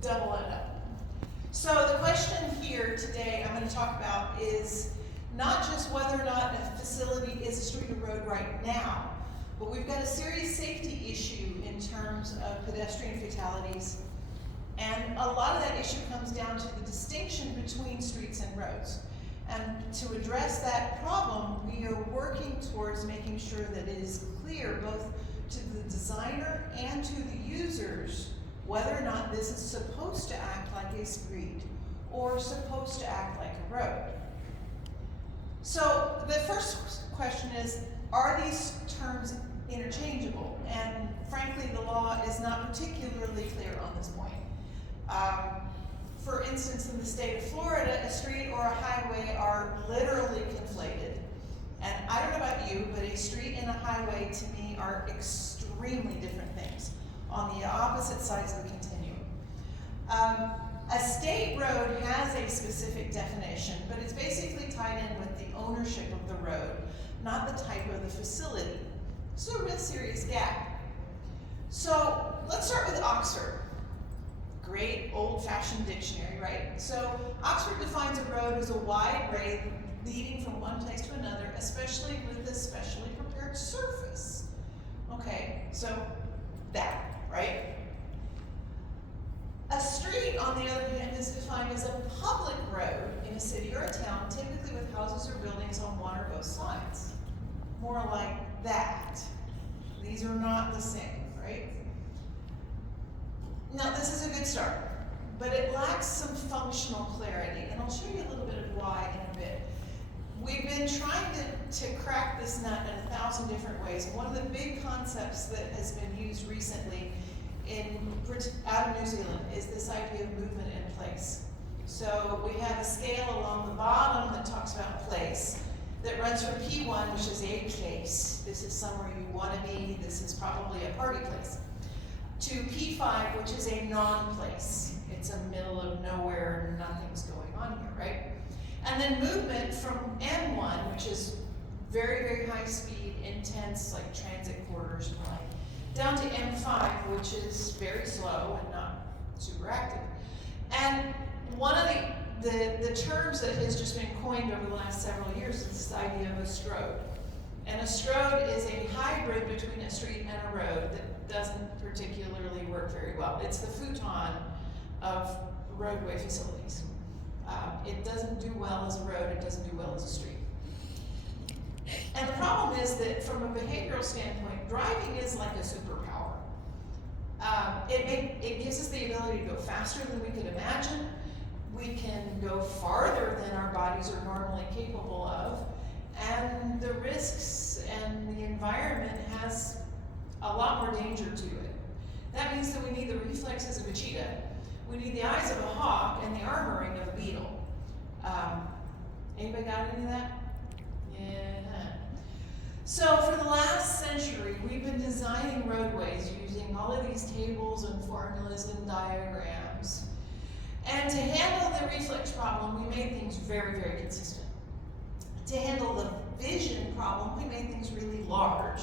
double it up. So the question here today I'm going to talk about is not just whether or not a facility is a street or road right now, but we've got a serious safety issue in terms of pedestrian fatalities. And a lot of that issue comes down to the distinction between streets and roads. And to address that problem, we are working towards making sure that it is clear both to the designer and to the users whether or not this is supposed to act like a street or supposed to act like a road. So the first question is, are these terms interchangeable? And frankly, the law is not particularly clear on this point. For instance, in the state of Florida, a street or a highway are literally conflated. And I don't know about you, but a street and a highway to me are extremely different things on the opposite sides of the continuum. A state road has a specific definition, but it's basically tied in with the ownership of the road, not the type of the facility. So a real serious gap. So let's start with Oxford. Great old-fashioned dictionary, right? So Oxford defines a road as a wide way leading from one place to another, especially with a specially prepared surface. Okay, so that, right? A street, on the other hand, is defined as a public road in a city or a town, typically with houses or buildings on one or both sides. More like that. These are not the same, right? Now, this is a good start, but it lacks some functional clarity, and I'll show you a little bit of why in a bit. We've been trying to crack this nut in 1,000 different ways, and one of the big concepts that has been used recently out of New Zealand is this idea of movement in place. So we have a scale along the bottom that talks about place, that runs from P1, which is a place. This is somewhere you want to be. This is probably a party place. To P5, which is a non-place. It's a middle of nowhere, nothing's going on here, right? And then movement from M1, which is very, very high speed, intense, like transit corridors, like, down to M5, which is very slow and not super active. And one of the terms that has just been coined over the last several years is this idea of a strode. And a strode is a hybrid between a street and a road that doesn't particularly work very well. It's the futon of roadway facilities. It doesn't do well as a road, it doesn't do well as a street. And the problem is that from a behavioral standpoint, driving is like a superpower. It gives us the ability to go faster than we could imagine. We can go farther than our bodies are normally capable of. And the risks and the environment has a lot more danger to it. That means that we need the reflexes of a cheetah, we need the eyes of a hawk, and the armoring of a beetle. Anybody got any of that? Yeah. So for the last century, we've been designing roadways using all of these tables and formulas and diagrams. And to handle the reflex problem, we made things very, very consistent. To handle the vision problem, we made things really large.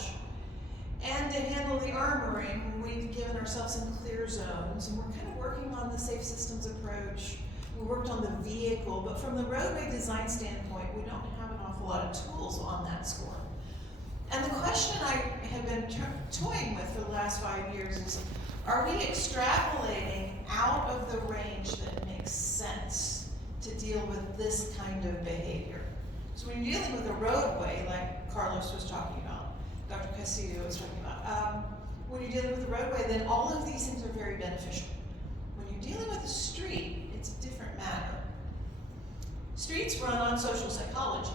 And to handle the armoring, we've given ourselves some clear zones, and we're kind of working on the safe systems approach. We worked on the vehicle, but from the roadway design standpoint, we don't have an awful lot of tools on that score. And the question I have been toying with for the last 5 years is, are we extrapolating out of the range that makes sense to deal with this kind of behavior? So when you're dealing with a roadway, like Carlos was talking about, Dr. Castillo was talking about, when you're dealing with a roadway, then all of these things are very beneficial. When you're dealing with a street, it's a different matter. Streets run on social psychology.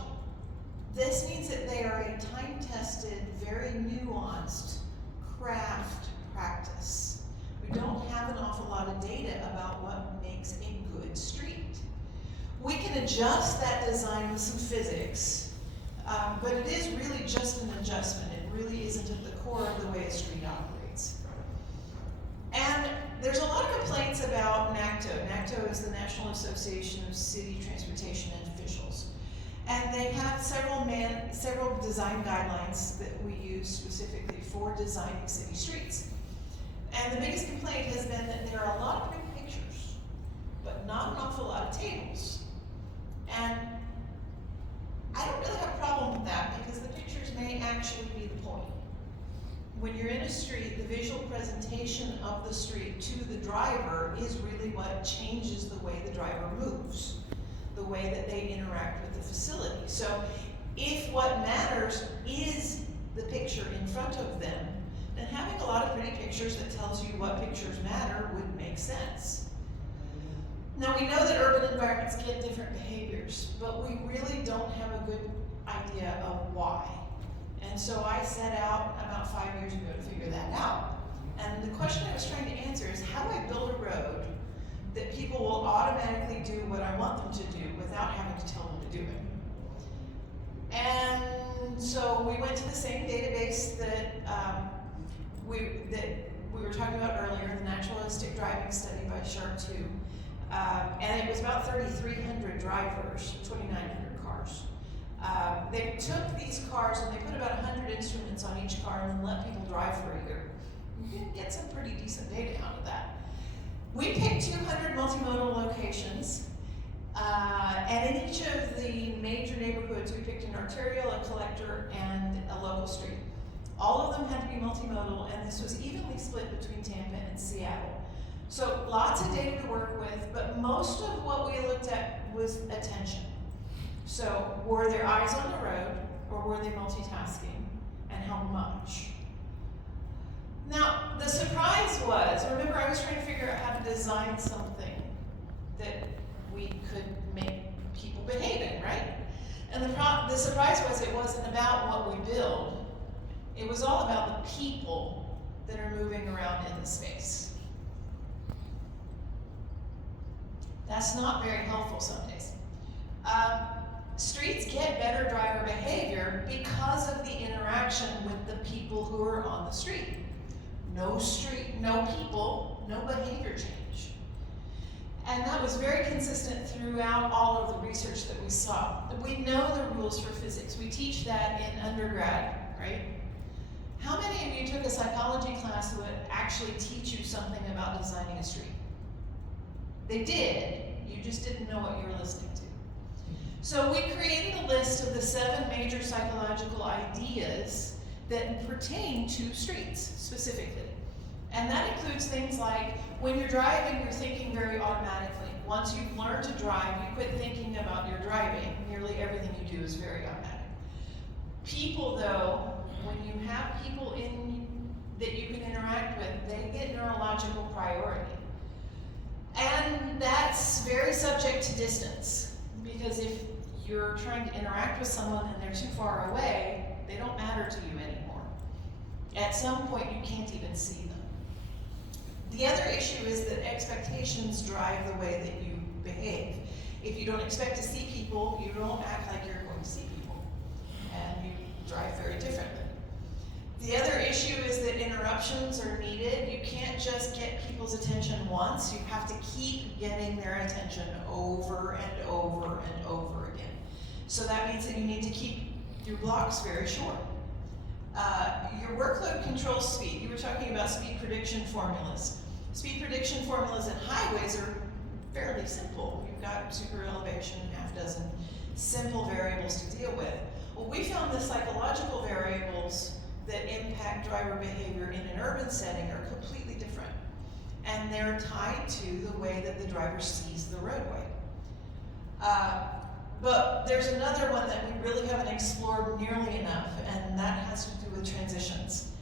This means that they are a time-tested, very nuanced craft practice. We don't have an awful lot of data about what makes a good street. We can adjust that design with some physics, but it is really just an adjustment. It really isn't at the core of the way a street operates. And there's a lot of complaints about NACTO. NACTO is the National Association of City Transportation Officials. And they have several design guidelines that we use specifically for designing city streets. And the biggest complaint has been that there are a lot of pretty pictures. when you're in a street, the visual presentation of the street to the driver is really what changes the way the driver moves, the way that they interact with the facility. So if what matters is the picture in front of them, then having a lot of pretty pictures that tells you what pictures matter would make sense. Now we know that urban environments get different behaviors, but we really don't have a good idea of why. And so I set out about 5 years ago to figure that out. And the question I was trying to answer is, how do I build a road that people will automatically do what I want them to do without having to tell them to do it? And so we went to the same database that we were talking about earlier, the Naturalistic Driving Study by Sharp 2. And it was about 3,300 drivers, 2,900 cars. They took these cars and they put about 100 instruments on each car and then let people drive for a year. You can get some pretty decent data out of that. We picked 200 multimodal locations, and in each of the major neighborhoods we picked an arterial, a collector, and a local street. All of them had to be multimodal, and this was evenly split between Tampa and Seattle. So lots of data to work with, but most of what we looked at was attention. So were their eyes on the road, or were they multitasking, and how much? Now, the surprise was, remember I was trying to figure out how to design something that we could make people behave in, right? And the surprise was it wasn't about what we build, it was all about the people that are moving around in the space. That's not very helpful some days. Streets get better driver behavior because of the interaction with the people who are on the street. No street, no people, no behavior change. And that was very consistent throughout all of the research that we saw. We know the rules for physics. We teach that in undergrad, right? How many of you took a psychology class that would actually teach you something about designing a street? They did, you just didn't know what you were listening to. So we created a list of the 7 major psychological ideas that pertain to streets specifically. And that includes things like, when you're driving, you're thinking very automatically. Once you've learned to drive, you quit thinking about your driving. Nearly everything you do is very automatic. People, though, when you have people that you can interact with, they get neurological priority. And that's very subject to distance, because if you're trying to interact with someone and they're too far away, they don't matter to you anymore. At some point, you can't even see them. The other issue is that expectations drive the way that you behave. If you don't expect to see people, you don't act like you're going to see people, and you drive very differently. The other issue is that interruptions are needed. You can't just get people's attention once. You have to keep getting their attention over and over and over again. So that means that you need to keep your blocks very short. Your workload controls speed. You were talking about speed prediction formulas. Speed prediction formulas in highways are fairly simple. You've got super elevation, half dozen simple variables to deal with. Well, we found the psychological variables that impact driver behavior in an urban setting are completely different. And they're tied to the way that the driver sees the roadway. But there's another one that we really haven't explored nearly enough, and that has to do with transitions.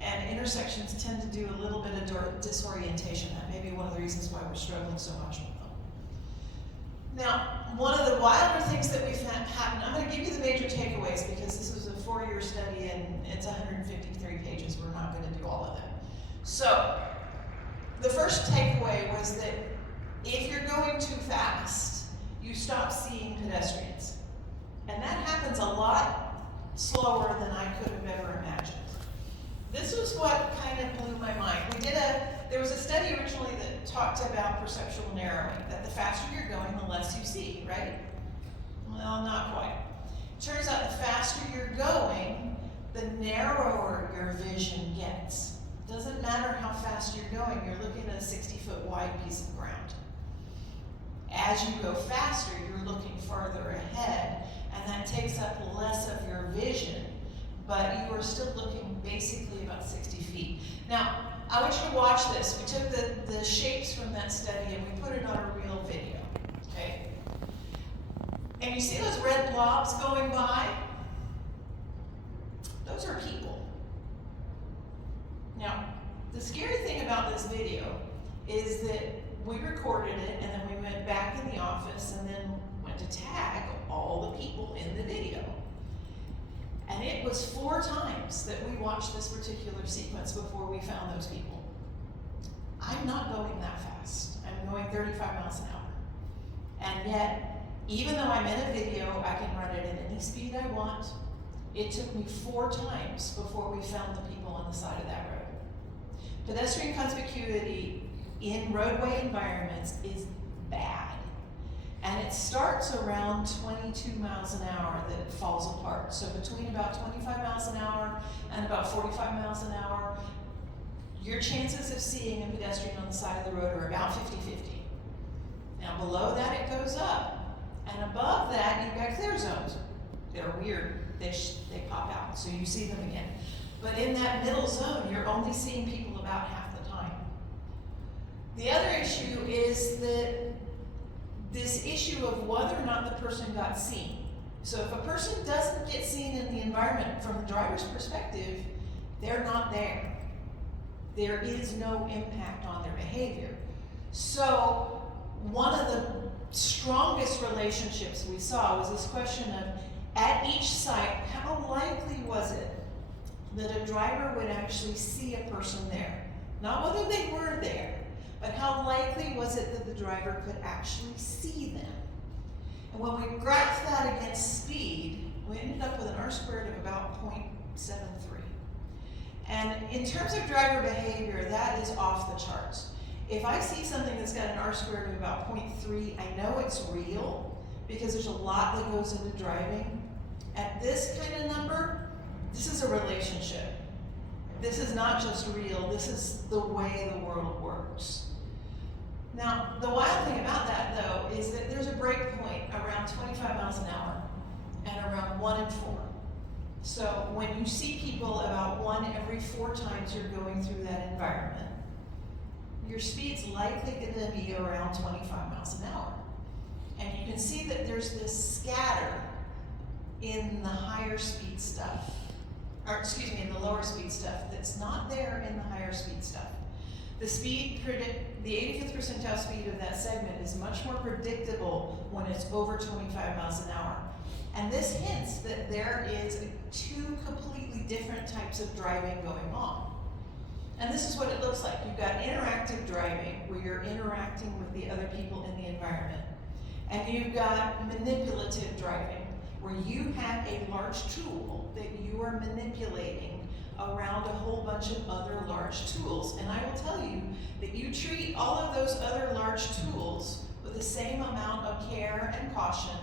And intersections tend to do a little bit of disorientation. That may be one of the reasons why we're struggling so much with them. Now, one of the wilder things that we've had happen, I'm going to give you the major takeaways because this was a 4-year study and it's 153 pages. We're not going to do all of them. So, the first takeaway was that if you're going too fast, you stop seeing pedestrians. And that happens a lot slower than I could have ever imagined. This was what kind of blew my mind. There was a study originally that talked about perceptual narrowing, that the faster you're going, the less you see, right? Well, not quite. Turns out the faster you're going, the narrower your vision gets. Doesn't matter how fast you're going, you're looking at a 60-foot wide piece of ground. As you go faster, you're looking farther ahead, and that takes up less of your vision, but you are still looking basically about 60 feet. Now, I want you to watch this. We took the shapes from that study and we put it on a real video, okay? And you see those red blobs going by? Those are people. Now, the scary thing about this video is that we recorded it and then we went back in the office and then went to tag all the people in the video. And it was 4 times that we watched this particular sequence before we found those people. I'm not going that fast. I'm going 35 miles an hour. And yet, even though I'm in a video, I can run it at any speed I want. It took me 4 times before we found the people on the side of that road. Pedestrian conspicuity in roadway environments is bad. And it starts around 22 miles an hour that it falls apart. So between about 25 miles an hour and about 45 miles an hour, your chances of seeing a pedestrian on the side of the road are about 50-50. Now below that it goes up, and above that you've got clear zones. They're weird, they pop out, so you see them again. But in that middle zone, you're only seeing people about half the time. The other issue is that this issue of whether or not the person got seen. So if a person doesn't get seen in the environment from the driver's perspective, they're not there. There is no impact on their behavior. So one of the strongest relationships we saw was this question of, at each site, how likely was it that a driver would actually see a person there? Not whether they were there, but how likely was it that the driver could actually see them? And when we graphed that against speed, we ended up with an R-squared of about 0.73. And in terms of driver behavior, that is off the charts. If I see something that's got an R-squared of about 0.3, I know it's real because there's a lot that goes into driving. At this kind of number, this is a relationship. This is not just real, this is the way the world works. Now, the wild thing about that, though, is that there's a break point around 25 miles an hour and around 1 and 4. So when you see people about 1 every 4 times you're going through that environment, your speed's likely going to be around 25 miles an hour. And you can see that there's this scatter in the higher speed stuff, or excuse me, in the lower speed stuff that's not there in the higher speed stuff. The 85th percentile speed of that segment is much more predictable when it's over 25 miles an hour. And this hints that there is 2 completely different types of driving going on. And this is what it looks like. You've got interactive driving, where you're interacting with the other people in the environment. And you've got manipulative driving, where you have a large tool that you are manipulating around a whole bunch of other large tools. And I will tell you that you treat all of those other large tools with the same amount of care and caution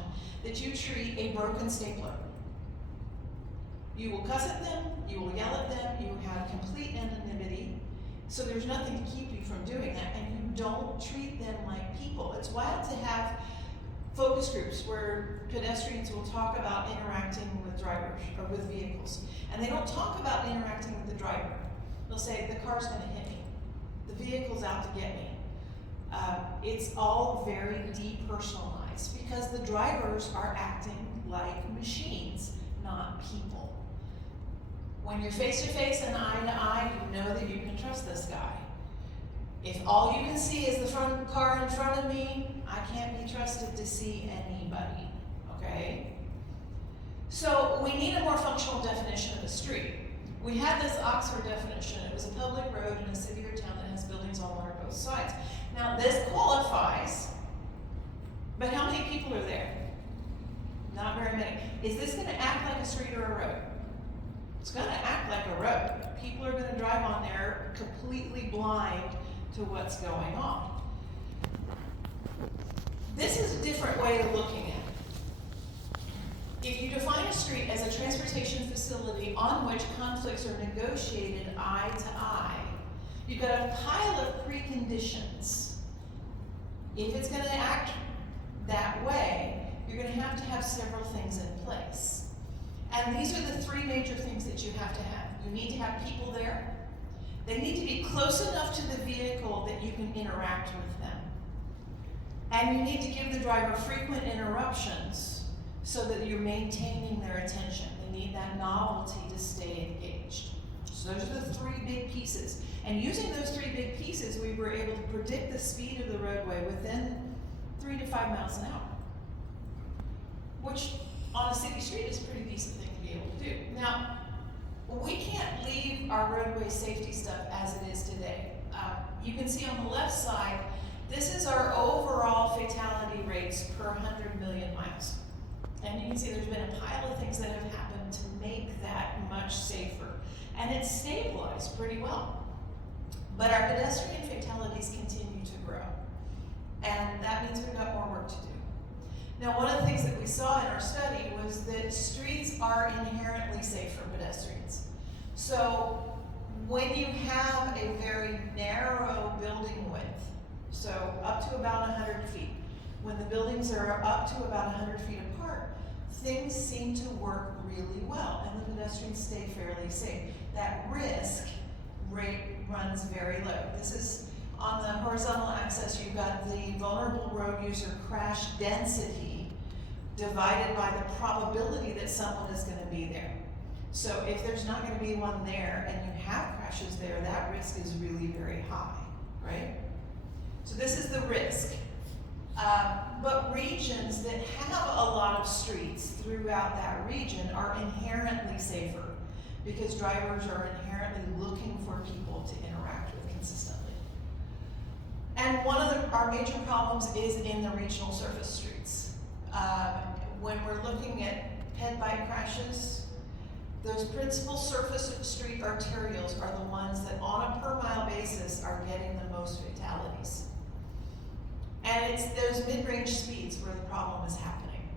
that you treat a broken stapler. You will cuss at them, you will yell at them, you will have complete anonymity, so there's nothing to keep you from doing that, and you don't treat them like people. It's wild to have focus groups where pedestrians will talk about interacting with drivers or with vehicles, and they don't talk about interacting with the driver. They'll say, the car's gonna hit me, the vehicle's out to get me. It's all very depersonalized because the drivers are acting like machines, not people. When you're face to face and eye to eye, you know that you can trust this guy. If all you can see is the front car in front of me, I can't be trusted to see anybody, okay? So we need a more functional definition of a street. We had this Oxford definition. It was a public road in a city or town that has buildings on one or both sides. Now this qualifies, but how many people are there? Not very many. Is this gonna act like a street or a road? It's gonna act like a road. People are gonna drive on there completely blind to what's going on. This is a different way of looking at it. If you define a street as a transportation facility on which conflicts are negotiated eye to eye, you've got a pile of preconditions. If it's going to act that way, you're going to have several things in place. And these are the three major things that you have to have. You need to have people there. They need to be close enough to the vehicle that you can interact with them. And you need to give the driver frequent interruptions so that you're maintaining their attention. They need that novelty to stay engaged. So those are the three big pieces. And using those three big pieces, we were able to predict the speed of the roadway within 3 to 5 miles an hour, which on a city street is a pretty decent thing to be able to do. Now, we can't leave our roadway safety stuff as it is today. You can see on the left side, this is our overall fatality rates per 100 million miles. And you can see there's been a pile of things that have happened to make that much safer. And it's stabilized pretty well. But our pedestrian fatalities continue to grow. And that means we've got more work to do. Now, one of the things that we saw in our study was that streets are inherently safe for pedestrians. So when you have a very narrow building width, so up to about 100 feet, when the buildings are up to about 100 feet apart, things seem to work really well and the pedestrians stay fairly safe. That risk rate runs very low. This is on the horizontal axis, you've got the vulnerable road user crash density divided by the probability that someone is going to be there. So if there's not going to be one there and you have crashes there, that risk is really very high, right? So this is the risk. But regions that have a lot of streets throughout that region are inherently safer because drivers are inherently looking for people to interact with consistently. And one of our major problems is in the regional surface streets. When we're looking at ped bike crashes, those principal surface street arterials are the ones that on a per mile basis are getting the most fatalities. And it's those mid-range speeds where the problem is happening,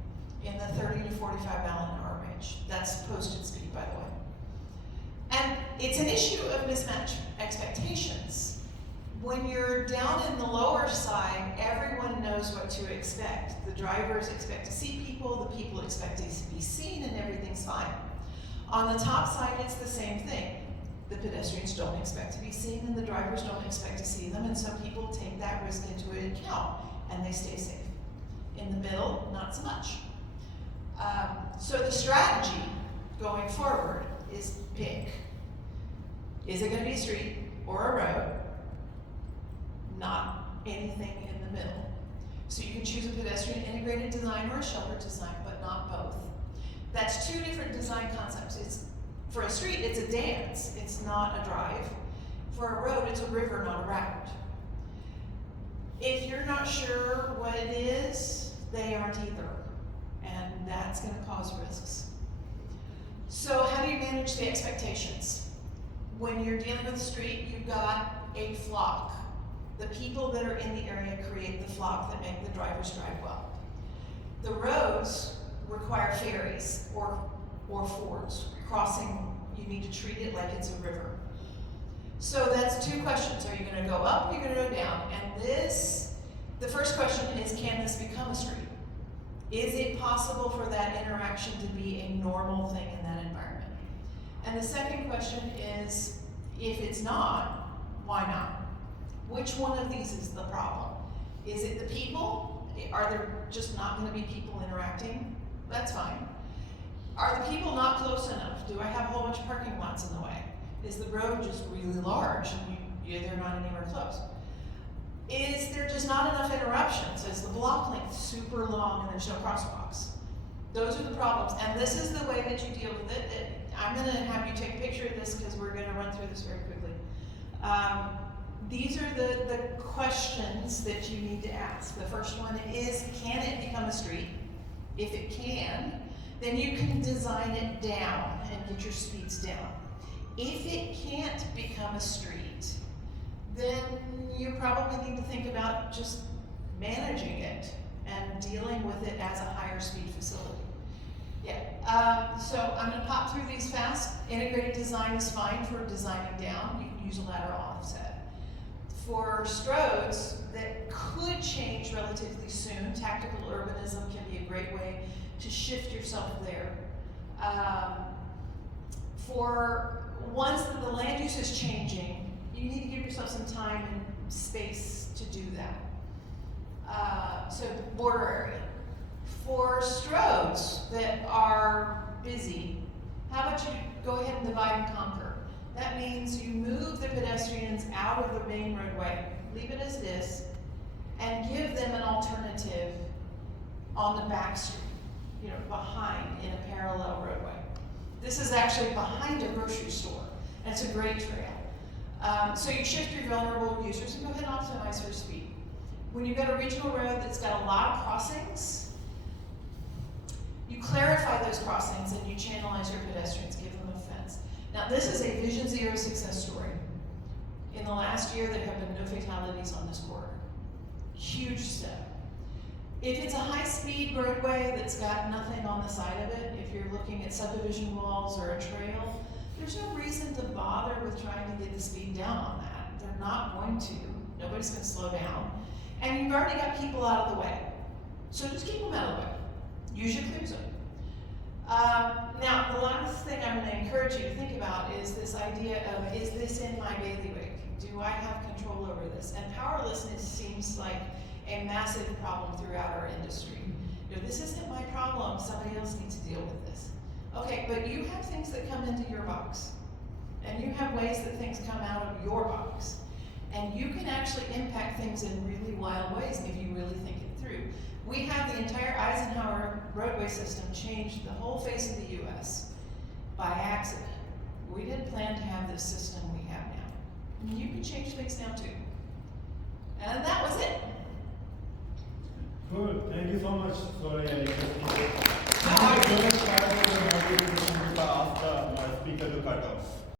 in the 30 to 45 mile an hour range. That's posted speed, by the way. And it's an issue of mismatched expectations. When you're down in the lower side, everyone knows what to expect. The drivers expect to see people, the people expect to be seen, and everything's fine. On the top side, it's the same thing. The pedestrians don't expect to be seen and the drivers don't expect to see them, and so people take that risk into account and they stay safe. In the middle, not so much. So the strategy going forward is pick. Is it going to be a street or a road? Not anything in the middle. So you can choose a pedestrian integrated design or a sheltered design, but not both. That's two different design concepts. For a street, it's a dance, it's not a drive. For a road, it's a river, not a route. If you're not sure what it is, they aren't either. And that's going to cause risks. So how do you manage the expectations? When you're dealing with a street, you've got a flock. The people that are in the area create the flock that make the drivers drive well. The roads require ferries or fords. Crossing, you need to treat it like it's a river. So that's two questions. Are you going to go up or are you going to go down? And the first question is, can this become a street? Is it possible for that interaction to be a normal thing in that environment? And the second question is, if it's not, why not? Which one of these is the problem? Is it the people? Are there just not going to be people interacting? That's fine. Are the people not close enough? Do I have a whole bunch of parking lots in the way? Is the road just really large and they're not anywhere close? Is there just not enough interruptions? Is the block length super long and there's no crosswalks? Those are the problems, and this is the way that you deal with it. I'm going to have you take a picture of this because we're going to run through this very quickly. These are the questions that you need to ask. The first one is, can it become a street? If it can, then you can design it down and get your speeds down. If it can't become a street, then you probably need to think about just managing it and dealing with it as a higher speed facility. Yeah, so I'm going to pop through these fast. Integrated design is fine for designing down. You can use a lateral offset. For stroads that could change relatively soon, tactical urbanism can be a great way to shift yourself there. For once the land use is changing, you need to give yourself some time and space to do that. So border area. For Stroads that are busy, how about you go ahead and divide and conquer? That means you move the pedestrians out of the main roadway, leave it as this, and give them an alternative on the back street, you know, behind in a parallel roadway. This is actually behind a grocery store, and it's a great trail. So you shift your vulnerable users and go ahead and optimize for speed. When you've got a regional road that's got a lot of crossings, you clarify those crossings and you channelize your pedestrians, give them a fence. Now this is a Vision Zero success story. In the last year, there have been no fatalities on this corridor. Huge step. If it's a high-speed roadway that's got nothing on the side of it, if you're looking at subdivision walls or a trail, there's no reason to bother with trying to get the speed down on that. They're not going to. Nobody's going to slow down. And you've already got people out of the way. So just keep them out of the way. Use your clear zone. Now, the last thing I'm going to encourage you to think about is this idea of, is this in my bailiwick? Do I have control over this? And powerlessness seems like a massive problem throughout our industry. You know, this isn't my problem, somebody else needs to deal with this. Okay, but you have things that come into your box. And you have ways that things come out of your box. And you can actually impact things in really wild ways if you really think it through. We have the entire Eisenhower roadway system changed the whole face of the US by accident. We didn't plan to have this system we have now. And you can change things now too. And that was it. Good. Thank you so much, Soraya.